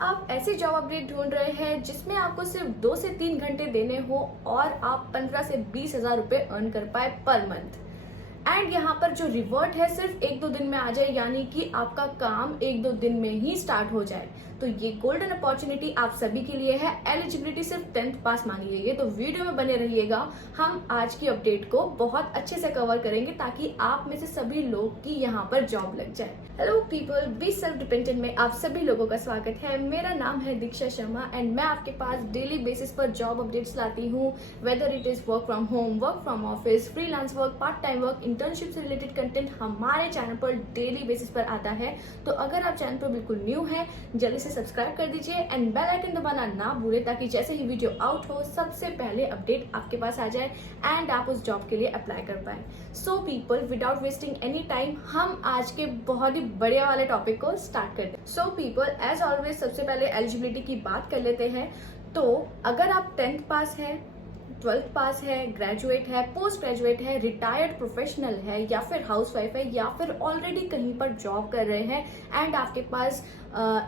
आप ऐसी job update ढूंढ रहे हैं जिसमें आपको सिर्फ 2 से 3 घंटे देने हो और आप 15 से 20 हजार रुपए अर्न कर पाए पर मंथ एंड यहाँ पर जो रिवॉर्ड है सिर्फ 1-2 दिन में आ जाए, यानी कि आपका काम 1-2 दिन में ही स्टार्ट हो जाए। तो ये गोल्डन अपॉर्चुनिटी आप सभी के लिए है। एलिजिबिलिटी सिर्फ 10th पास मांगी गई है, तो वीडियो में बने रहिएगा। हम आज की अपडेट को बहुत अच्छे से कवर करेंगे ताकि आप में से सभी लोग की यहाँ पर जॉब लग जाए। Hello people, be self dependent में आप सभी लोगों का स्वागत है। मेरा नाम है दीक्षा शर्मा एंड मैं आपके पास डेली बेसिस पर जॉब अपडेट्स लाती हूँ। Whether it is work from home, work from office, freelance work, part time work, internship से रिलेटेड कंटेंट हमारे चैनल पर डेली बेसिस पर आता है। तो अगर आप चैनल पर बिल्कुल न्यू है, जल्दी से सब्सक्राइब कर दीजिए एंड बेल आइकन दबाना ना भूले ताकि जैसे ही वीडियो आउट हो सबसे पहले अपडेट आपके पास आ जाए एंड आप उस जॉब के लिए अप्लाई कर पाए। So people, without wasting any time हम आज के बहुत ही बढ़िया वाले टॉपिक को स्टार्ट करते हैं। सो पीपल, एज ऑलवेज सबसे पहले एलिजिबिलिटी की बात कर लेते हैं। तो अगर आप 10th पास है, 12th पास है, ग्रेजुएट है, पोस्ट ग्रेजुएट है, रिटायर्ड प्रोफेशनल है या फिर हाउसवाइफ है या फिर ऑलरेडी कहीं पर जॉब कर रहे हैं एंड आपके पास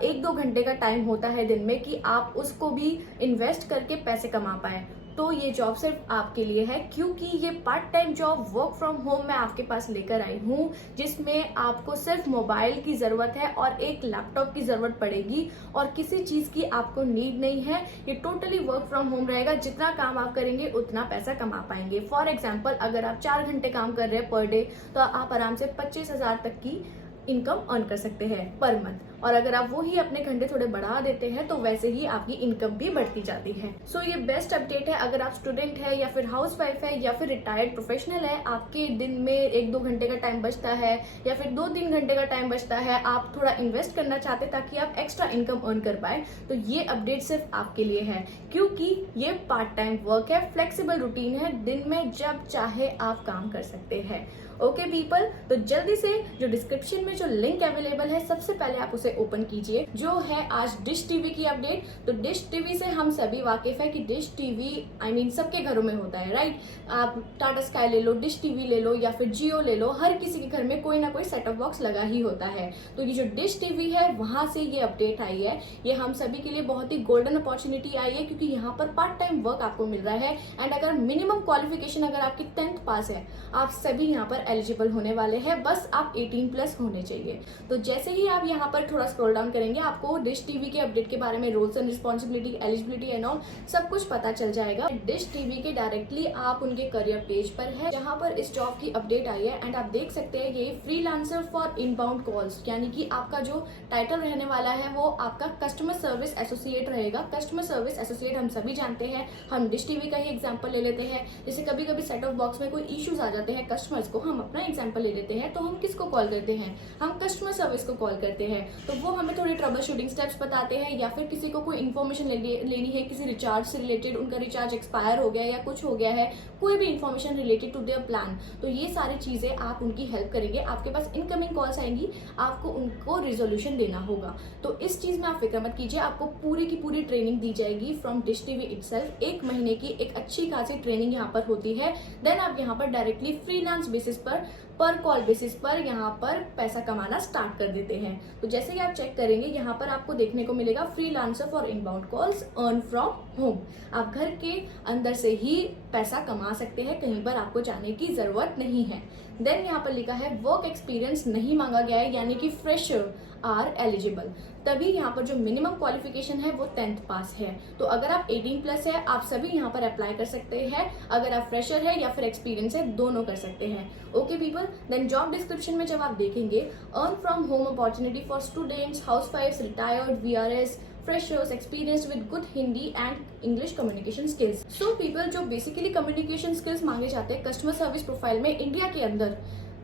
1-2 घंटे का टाइम होता है दिन में कि आप उसको भी इन्वेस्ट करके पैसे कमा पाए, तो ये जॉब सिर्फ आपके लिए है। क्योंकि ये part time job work from home मैं आपके पास लेकर आई हूँ, जिसमें आपको सिर्फ मोबाइल की जरूरत है और एक लैपटॉप की जरूरत पड़ेगी और किसी चीज की आपको नीड नहीं है। ये टोटली वर्क फ्रॉम होम रहेगा। जितना काम आप करेंगे उतना पैसा कमा पाएंगे। फॉर एग्जाम्पल, अगर आप 4 घंटे काम कर रहे हैं पर डे तो आप आराम से 25,000 तक की इनकम अर्न कर सकते हैं पर मंथ। और अगर आप वो ही अपने घंटे थोड़े बढ़ा देते हैं तो वैसे ही आपकी इनकम भी बढ़ती जाती है। सो ये बेस्ट अपडेट है। अगर आप स्टूडेंट है या फिर हाउसवाइफ है या फिर रिटायर्ड प्रोफेशनल है, आपके दिन में 1-2 घंटे का टाइम बचता है या फिर 2-3 घंटे का टाइम बचता है, आप थोड़ा इन्वेस्ट करना चाहते ताकि आप एक्स्ट्रा इनकम अर्न कर पाए, तो ये अपडेट सिर्फ आपके लिए है। क्योंकि ये पार्ट टाइम वर्क है, फ्लेक्सिबल रूटीन है, दिन में जब चाहे आप काम कर सकते हैं। ओके पीपल, तो जल्दी से जो डिस्क्रिप्शन में जो लिंक अवेलेबल है सबसे पहले आप उसे ओपन कीजिए, जो है आज डिश टीवी की अपडेट। तो डिश टीवी से हम सभी वाकिफ है कि डिश टीवी सबके घरों में होता है, राइट। आप टाटा स्काई ले लो, डिश टीवी ले लो या फिर जियो ले लो, हर किसी के घर में कोई ना कोई सेट टॉप बॉक्स लगा ही होता है। तो ये जो डिश टीवी है वहां से ये अपडेट आई है। ये हम सभी के लिए बहुत ही गोल्डन अपॉर्चुनिटी आई है क्योंकि यहाँ पर पार्ट टाइम वर्क आपको मिल रहा है एंड अगर मिनिमम क्वालिफिकेशन अगर आपकी 10th पास है, आप सभी यहाँ पर एलिजिबल होने वाले हैं। बस आप 18+ होने चाहिए। तो जैसे ही आप यहाँ पर थोड़ा स्क्रॉल डाउन करेंगे, आपको डिश टीवी के अपडेट के बारे में, rules and responsibility, eligibility and all सब कुछ पता चल जाएगा। डिश टीवी के डायरेक्टली आप उनके करियर पेज पर है जहाँ पर इस जॉब की अपडेट आई है एंड आप देख सकते हैं ये फ्रीलांसर फॉर इनबाउंड कॉल्स, यानी कि आपका जो टाइटल रहने वाला है वो आपका कस्टमर सर्विस एसोसिएट रहेगा। कस्टमर सर्विस एसोसिएट हम सभी जानते हैं। हम डिश टीवी का ही एग्जाम्पल ले लेते हैं। जैसे कभी कभी सेट ऑफ बॉक्स में कोई इश्यूज आ जाते हैं कस्टमर्स को, हम अपना एग्जाम्पल ले लेते हैं, तो हम किसको कॉल करते हैं? हम कस्टमर सर्विस को कॉल करते हैं। तो वो हमें थोड़ी ट्रबल शूटिंग स्टेप्स बताते हैं या फिर किसी को कोई इन्फॉर्मेशन लेनी है किसी रिचार्ज से रिलेटेड, उनका रिचार्ज एक्सपायर हो गया या कुछ हो गया है, कोई भी information related to their plan, तो ये सारी चीजें आप उनकी हेल्प करेंगे। आपके पास इनकमिंग कॉल्स आएंगी, आपको उनको रिजोल्यूशन देना होगा। तो इस चीज में आप फिक्र मत कीजिए, आपको पूरी की पूरी ट्रेनिंग दी जाएगी फ्रॉम डिश टीवी इटसेल्फ। 1 महीने की एक अच्छी खासी ट्रेनिंग यहाँ पर होती है। देन आप यहाँ पर डायरेक्टली फ्रीलांस बेसिस पर कॉल बेसिस पर यहाँ पर पैसा कमाना स्टार्ट कर देते हैं। तो जैसे ही आप चेक करेंगे यहाँ पर आपको देखने को मिलेगा freelancer for inbound calls earn from home. आप घर के अंदर से ही पैसा कमा सकते हैं, कहीं पर आपको जाने की जरूरत नहीं है। देन यहाँ पर लिखा है वर्क एक्सपीरियंस नहीं मांगा गया है, यानी कि फ्रेशर आर एलिजिबल। तभी यहाँ पर जो मिनिमम क्वालिफिकेशन है वो 10th पास है। तो अगर आप 18+ है, आप सभी यहाँ पर अप्लाई कर सकते हैं। अगर आप फ्रेशर है या फिर एक्सपीरियंस है, दोनों कर सकते हैं। Okay people, then job description में जब आप देखेंगे, earn from home opportunity for students, हाउसवाइफ्स, retired, VRS, freshers, experienced with good Hindi and English communication skills. So people, जो बेसिकली कम्युनिकेशन स्किल्स मांगे जाते हैं कस्टमर सर्विस प्रोफाइल में, इंडिया के अंदर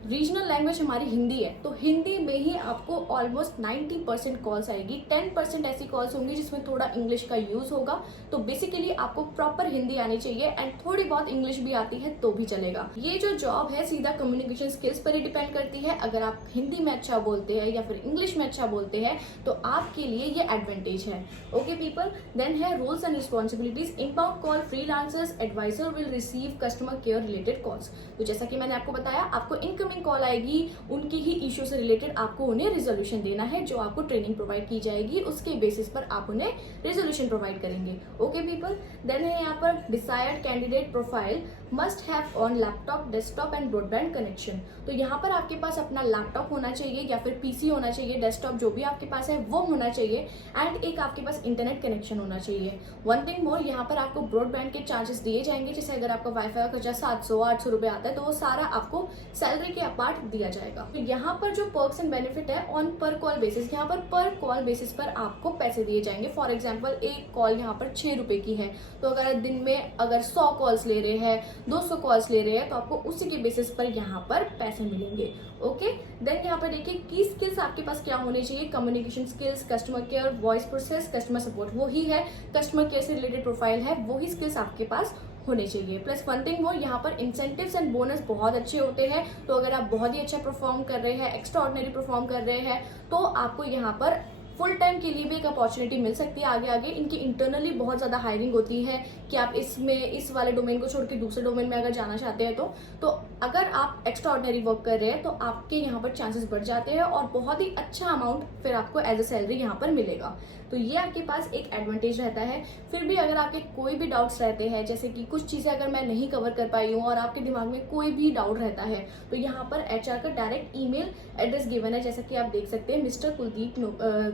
रीजनल लैंग्वेज हमारी हिंदी है, तो हिंदी में ही आपको ऑलमोस्ट 90% कॉल्स आएगी। 10% ऐसी कॉल्स होंगी जिसमें थोड़ा इंग्लिश का यूज होगा। तो बेसिकली आपको प्रॉपर हिंदी आनी चाहिए एंड थोड़ी बहुत इंग्लिश भी आती है तो भी चलेगा। ये जो जॉब है सीधा कम्युनिकेशन स्किल्स पर ही डिपेंड करती है। अगर आप हिंदी में अच्छा बोलते हैं या फिर इंग्लिश में अच्छा बोलते हैं तो आपके लिए ये एडवांटेज है। ओके पीपल, देन है rules and responsibilities. Inbound call freelancers advisor will receive customer care related calls. तो जैसा कि मैंने आपको बताया, आपको इनकम इनकमिंग कॉल आएगी उनकी ही इशू से रिलेटेड आपको उन्हें रिजोल्यूशन देना है, जो आपको ट्रेनिंग प्रोवाइड की जाएगी उसके बेसिस पर आप उन्हें रिजोल्यूशन प्रोवाइड करेंगे। ओके पीपल, देन है यहाँ पर desired candidate profile must have on laptop, desktop and broadband connection. तो यहाँ पर आपके पास अपना लैपटॉप होना चाहिए या फिर पीसी होना चाहिए, डेस्कटॉप जो भी आपके पास है वो होना चाहिए, एंड एक आपके पास इंटरनेट कनेक्शन होना चाहिए। वन थिंग मोर, यहाँ पर आपको ब्रॉडबैंड के चार्जेस दिए जाएंगे, जैसे अगर आपका वाईफाई का खर्चा 700-800 रुपए आता है तो वो सारा आपको सैलरी के अपार्ट दिया जाएगा। तो यहाँ पर जो पर्क्स एंड बेनिफिट है ऑन पर कॉल बेसिस, यहाँ पर कॉल बेसिस पर आपको पैसे दिए जाएंगे। फॉर एग्जाम्पल एक कॉल यहाँ पर 6 रुपए की है, तो अगर दिन में अगर 100 कॉल्स ले रहे हैं, 200 कॉल्स ले रहे हैं, तो आपको उसी के बेसिस पर यहाँ पर पैसे मिलेंगे। ओके, देन यहाँ पर देखिए की स्किल्स आपके पास क्या होने चाहिए, communication skills, customer care, voice process, customer support, वो ही है कस्टमर केयर से रिलेटेड प्रोफाइल है, वो ही स्किल्स आपके पास होने चाहिए। प्लस वन थिंग मोर, यहाँ पर इंसेंटिव्स एंड बोनस बहुत अच्छे होते हैं, तो अगर आप बहुत ही अच्छा परफॉर्म कर रहे हैं, एक्स्ट्रा ऑर्डिनरी परफॉर्म कर रहे हैं, तो आपको यहाँ पर फुल टाइम के लिए भी एक अपॉर्चुनिटी मिल सकती है आगे आगे। इनकी इंटरनली बहुत ज़्यादा हायरिंग होती है कि आप इसमें इस वाले डोमेन को छोड़ के दूसरे डोमेन में अगर जाना चाहते हैं तो अगर आप एक्स्ट्रा ऑर्डिनरी वर्क कर रहे हैं तो आपके यहाँ पर चांसेस बढ़ जाते हैं और बहुत ही अच्छा अमाउंट फिर आपको एज अ सैलरी यहाँ पर मिलेगा। तो ये आपके पास एक एडवांटेज रहता है। फिर भी अगर आपके कोई भी डाउट्स रहते हैं, जैसे कि कुछ चीज़ें अगर मैं नहीं कवर कर पाई हूँ और आपके दिमाग में कोई भी डाउट रहता है, तो यहाँ पर एचआर का डायरेक्ट ईमेल एड्रेस गिवन है, जैसा कि आप देख सकते हैं मिस्टर कुलदीप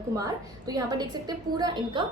कुमार। तो यहाँ पर देख सकते हैं पूरा इनका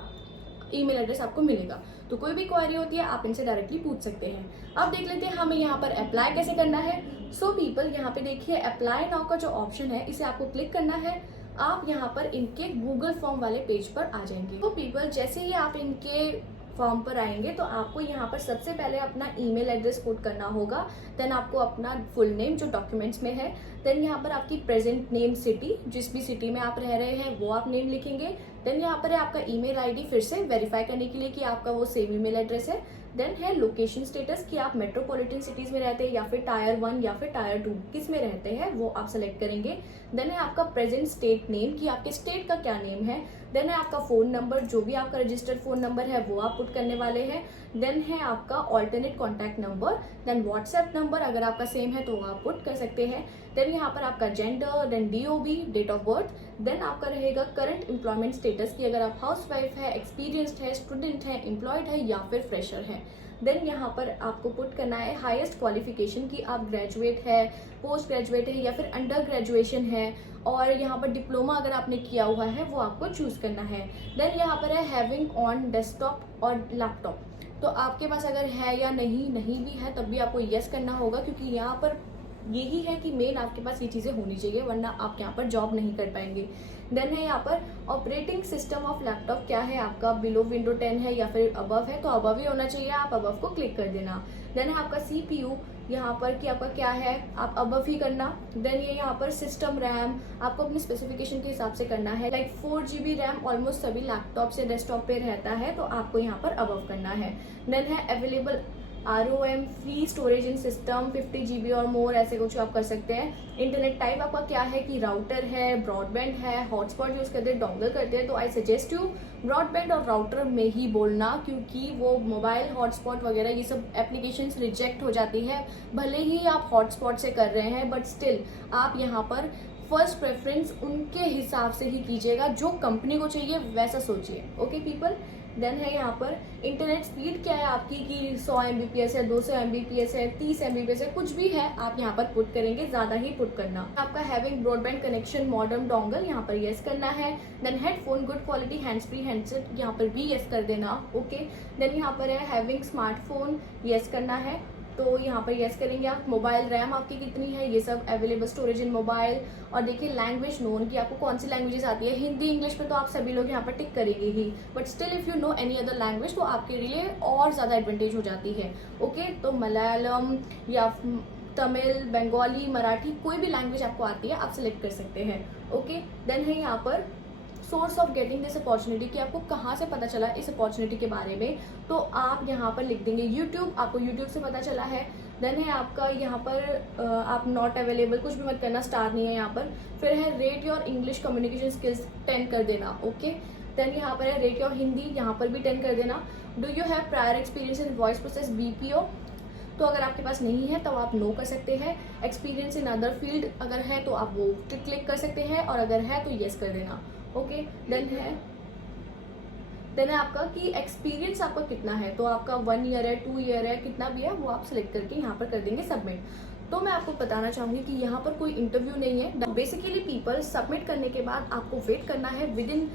ईमेल एड्रेस आपको मिलेगा, तो कोई भी क्वारी होती है आप इनसे डायरेक्टली पूछ सकते हैं। अब देख लेते हैं हमें यहाँ पर अप्लाई कैसे करना है। सो पीपल, यहाँ पे देखिए अप्लाई नाउ का जो ऑप्शन है इसे आपको क्लिक करना है। आप यहाँ पर इनके गूगल फॉर्म वाले पेज पर आ जाएंगे। तो पीपल, जैसे ही आप इनके फॉर्म पर आएंगे तो आपको यहाँ पर सबसे पहले अपना ईमेल एड्रेस पुट करना होगा, देन आपको अपना फुल नेम जो डॉक्यूमेंट्स में है, देन यहाँ पर आपकी प्रेजेंट नेम सिटी, जिस भी सिटी में आप रह रहे हैं वो आप नेम लिखेंगे। देन यहाँ पर है आपका ईमेल आईडी, फिर से वेरीफाई करने के लिए कि आपका वो सेम ईमेल एड्रेस है। देन है लोकेशन स्टेटस कि आप मेट्रोपॉलिटन सिटीज में रहते हैं या फिर टायर 1 या फिर टायर 2 किस में रहते हैं, वो आप सेलेक्ट करेंगे। देन है आपका प्रेजेंट स्टेट नेम कि आपके स्टेट का क्या नेम है। देन है आपका फोन नंबर, जो भी आपका रजिस्टर्ड फोन नंबर है वो आप पुट करने वाले हैं। देन है आपका alternate contact number, then WhatsApp number अगर आपका सेम है तो आप पुट कर सकते हैं। देन यहाँ पर आपका gender, then DOB, date of birth, then आपका रहेगा करंट एम्प्लॉयमेंट स्टेटस कि अगर आप हाउस वाइफ है, एक्सपीरियंस्ड है, स्टूडेंट है, एम्प्लॉयड है या फिर फ्रेशर है। देन यहाँ पर आपको पुट करना है हाईएस्ट क्वालिफिकेशन कि आप ग्रेजुएट है, पोस्ट ग्रेजुएट है या फिर अंडर ग्रेजुएशन है, और यहाँ पर डिप्लोमा अगर आपने किया हुआ है वो आपको चूज करना है। देन यहाँ पर है हैविंग ऑन डेस्कटॉप और लैपटॉप, तो आपके पास अगर है या नहीं भी है तब भी आपको यस करना होगा, क्योंकि यहाँ पर यही है कि मेन आपके पास ये चीज़ें होनी चाहिए, वरना आप यहाँ पर जॉब नहीं कर पाएंगे। देन है यहाँ पर ऑपरेटिंग सिस्टम ऑफ लैपटॉप क्या है आपका, बिलो विंडो 10 है या फिर अबव है, तो अबव ही होना चाहिए, आप अबव को क्लिक कर देना। देन है आपका CPU यहाँ पर कि आपका क्या है, आप अबव ही करना। देन ये यहाँ पर सिस्टम रैम आपको अपने स्पेसिफिकेशन के हिसाब से करना है, लाइक 4 GB रैम ऑलमोस्ट सभी लैपटॉप से डेस्कटॉप पे रहता है, तो आपको यहाँ पर अबव करना है। देन है अवेलेबल ROM फ्री स्टोरेज इन सिस्टम 50 GB और मोर, ऐसे कुछ आप कर सकते हैं। इंटरनेट टाइप आपका क्या है कि राउटर है, ब्रॉडबैंड है, हॉटस्पॉट यूज करते हैं, डोंगल करते हैं, तो आई सजेस्ट यू ब्रॉडबैंड और राउटर में ही बोलना, क्योंकि वो मोबाइल हॉटस्पॉट वगैरह ये सब एप्लीकेशंस रिजेक्ट हो जाती है। भले ही आप हॉटस्पॉट से कर रहे हैं बट स्टिल आप यहाँ पर फर्स्ट प्रेफरेंस उनके हिसाब से ही कीजिएगा, जो कंपनी को चाहिए वैसा सोचिए। ओके पीपल, देन है यहाँ पर इंटरनेट स्पीड क्या है आपकी कि 100 Mbps है, 200 Mbps है, 30 Mbps है, कुछ भी है आप यहाँ पर पुट करेंगे, ज़्यादा ही पुट करना। आपका having broadband connection modern dongle यहाँ पर येस करना है। Then headphone good quality hands free handset यहाँ पर भी येस कर देना। ओके, देन यहाँ पर है हैविंग स्मार्टफोन येस करना है, तो यहाँ पर येस करेंगे आप। मोबाइल रैम आपकी कितनी है, ये सब अवेलेबल स्टोरेज इन मोबाइल। और देखिए लैंग्वेज नोन की आपको कौन सी लैंग्वेजेस आती है, हिंदी इंग्लिश में तो आप सभी लोग यहाँ पर टिक करेंगे ही, but still if you know any other language तो आपके लिए और ज़्यादा एडवांटेज हो जाती है। ओके, तो मलयालम या तमिल, बंगाली, मराठी, कोई भी लैंग्वेज आपको आती है आप सिलेक्ट कर सकते हैं। ओके, देन है यहाँ पर source of getting this opportunity कि आपको कहाँ से पता चला इस अपॉर्चुनिटी के बारे में, तो आप यहाँ पर लिख देंगे यूट्यूब, आपको यूट्यूब से पता चला है। देन है आपका यहाँ पर आप नॉट अवेलेबल, कुछ भी मत करना, स्टार नहीं है यहाँ पर। फिर है rate your English communication skills 10 कर देना। ओके, देन यहाँ पर है रेट योर हिंदी, यहाँ पर भी 10 कर देना। Do you have prior experience in voice process BPO, तो अगर आपके पास नहीं है तो आप नो कर सकते हैं। एक्सपीरियंस इन अदर फील्ड अगर है तो आप वो क्लिक कर सकते हैं, और अगर है तो येस कर देना। ओके, देन है आपका कि एक्सपीरियंस आपका कितना है, तो आपका 1 ईयर है, 2 ईयर है, कितना भी है वो आप सिलेक्ट करके यहाँ पर कर देंगे सबमिट। तो मैं आपको बताना चाहूंगी कि यहाँ पर कोई इंटरव्यू नहीं है। बेसिकली पीपल सबमिट करने के बाद आपको वेट करना है विद इन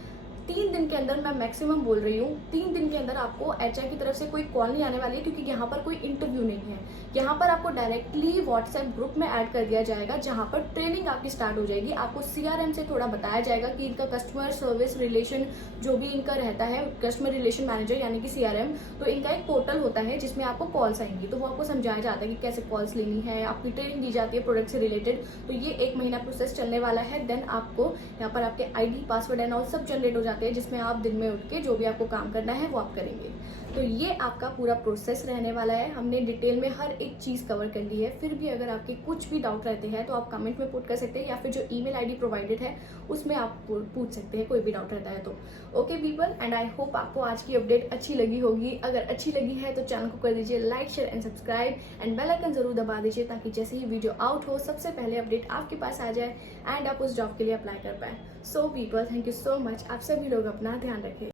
3 दिन के अंदर, मैं मैक्सिमम बोल रही हूँ 3 दिन के अंदर आपको एचआर की तरफ से कोई कॉल नहीं आने वाली है, क्योंकि यहाँ पर कोई इंटरव्यू नहीं है। यहाँ पर आपको डायरेक्टली व्हाट्सएप ग्रुप में ऐड कर दिया जाएगा, जहाँ पर ट्रेनिंग आपकी स्टार्ट हो जाएगी। आपको सीआरएम से थोड़ा बताया जाएगा कि इनका कस्टमर सर्विस रिलेशन जो भी इनका रहता है, कस्टमर रिलेशन मैनेजर यानी कि सीआरएम, तो इनका एक पोर्टल होता है जिसमें आपको कॉल्स आएंगी, तो वो आपको समझाया जाता है कि कैसे कॉल्स लेनी है, आपकी ट्रेनिंग दी जाती है प्रोडक्ट से रिलेटेड। तो ये 1 महीना प्रोसेस चलने वाला है। देन आपको यहाँ पर आपके आईडी, पासवर्ड एंड ऑल सब जनरेट हो जाते हैं, जिसमें आप दिन में उठ के जो भी आपको काम करना है वो आप करेंगे। तो ये आपका पूरा प्रोसेस रहने वाला है। हमने डिटेल में हर एक चीज कवर कर ली है। फिर भी अगर आपके कुछ भी डाउट रहते हैं तो आप कमेंट में पुट कर सकते हैं, या फिर जो ईमेल आईडी प्रोवाइडेड है उसमें आप पूछ सकते हैं कोई भी डाउट रहता है तो। Okay people, and I hope आपको आज की अपडेट अच्छी लगी होगी। अगर अच्छी लगी है तो चैनल को कर दीजिए like, share and subscribe, and bell icon जरूर दबा दीजिए, ताकि जैसे ही वीडियो आउट हो सबसे पहले अपडेट आपके पास आ जाए एंड आप उस जॉब के लिए अप्लाई कर पाए। So people, thank you so much. आप सभी लोग अपना ध्यान रखें।